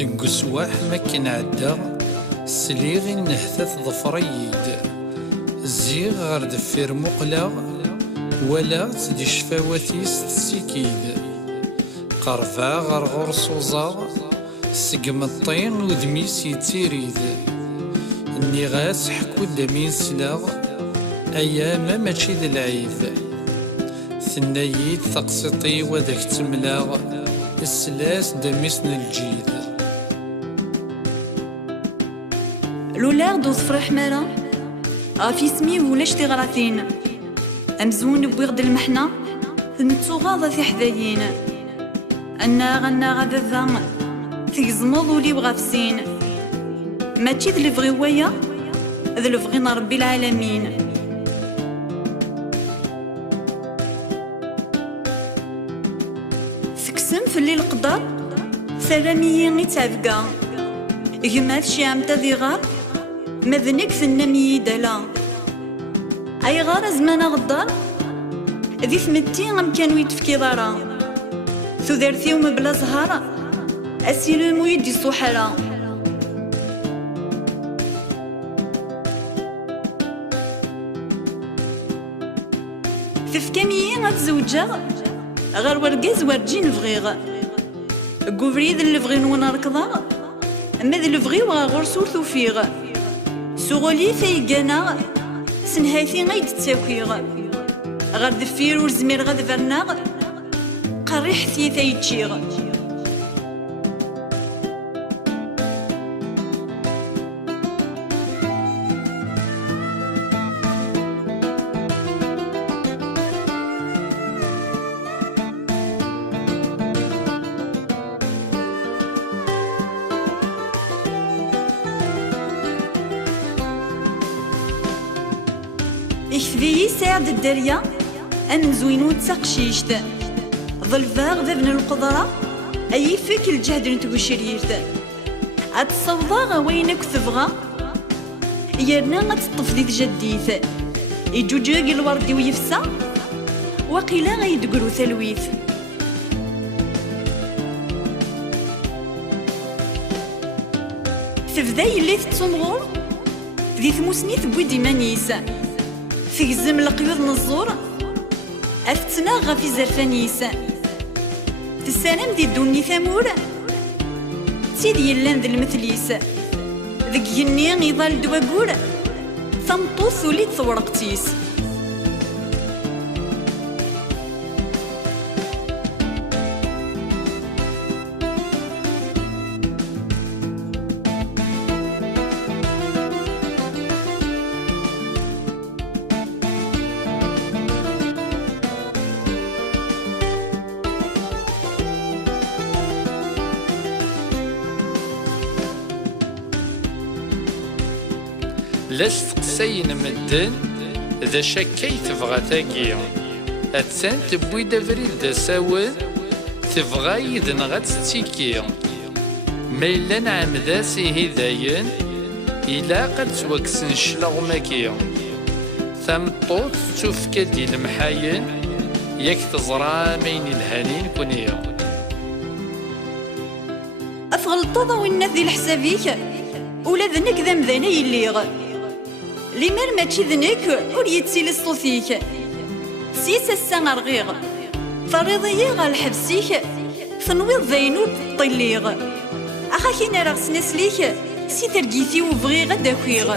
دق سواح ما كان عدا سليغ النهثة ظفريد زيغ غير دفير مقلا ولا تدي شفاواتيس تسيكيد قرفا غير غرصوزا سقم الطين ودميس يتيريد اني غاس حكو دمين سلاغ ايام ماشي ذا العيد ثنايد تقسطي وذاك تملاغ السلاس دميسن الجيد لولا دوز فرح مرا غافي سمي ولاش تغراثين امزون بوغد المحنة ثمتو غاضة في حذايين انا غنا غادا ذا تيزمض ولي بغافسين ماشي ذا لفغي ويا ذا لفغينا ربي العالمين سكسم في الليل قدر سلامي يتعفقا جمال شام تذيغار مذنك ثنمي دلا اي غار زمان غدار ذي ثمتي غم كانوا يتفكي ضارا ثذرثي ومبلا زهارا اسيل مويد الصحراء تفكمي غتزوجا غير ورقاز ورجين فغيغ قوفريد اللي فغي نونا ركضا ماذا لفغي وغا غرسو ثوفيغ سوغولي فايقانا سنهايثي غايد تاكيغ غير دفير ورزمير غاد فرناغ قريح ثيثا يتشيغ إكفي سعد الدريا أمن زوينو تسقشيشت ظلفاغ ذبن القدرة أي فيك الجهد نتوشريرت أتصوضا وينك تبغى يرنا غتطف ذي جديث يجوجاق الورد ويفسا وقيلا غيدقرو ثلويث تفذاي اللي تتصمغور ذي ثموسني تبوي ديمانيس تجزم القيود نزور أفتناغ في زرفانيس تسانم دي دوني ثمور سيدي يلان ذي المثليس ذك يني يضال دواقور ثمطوث ولي ثورقتيس لاش تقسين مدن ذا شكي تبغى تاقي أتسان تبوي دافريد دا ساون تبغى يذن غتستيكي ميلان عمداسي هداين إلا قد توكسن شلغ ماكي ثمطوط تفكا دي المحاين ياك تزرع مين الهانين كونيا أفغلطض وين ذي الحسابيك ولا ذنك ذا مذانا يليغ لمر ماشي ذنك ور يتسيل صوتيك سيس السما رغيغ فريضي غا الحبسيك ثنويض ذينو طليغ اخا كينا راه سنسليك سي ترقيتي وبغي غدا كويغ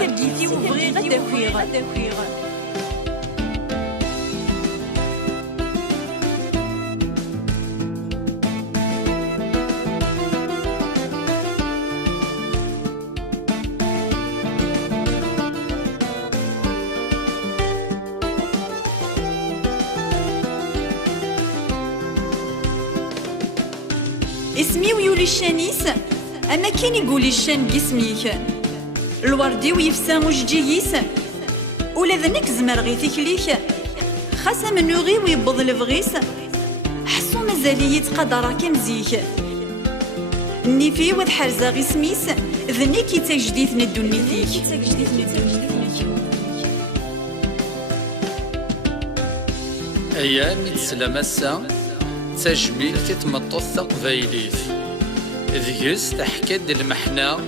اسمي ويولي الشانيس اما كان يقولي الشان قسميك الوردي ويفسا وجيجيس ولا ذنك زمر غيثيك ليك خاصة من يغي ويبض الفغيس حسو مازالي يتقدر كمزيك النيفي وذ حرزة غي سميس ذنك يتجديث ندوني فيك أيام تسلم السا تجميل كتمطوث تقبايليت ذيس تحكد المحنة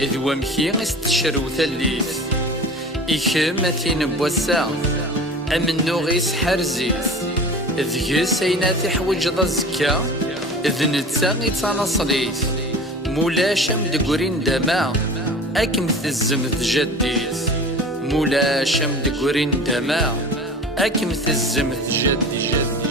إذ ومكي استشرو ثليث إيكم أثين بوسا أمن نوغيس حرزيث ذيس أين تحوج الزكا إذ نتسا يتنصليث مولاشم دقورين دما أكم تزمث جديث مولاشم دقورين دما أكم تزمث جدي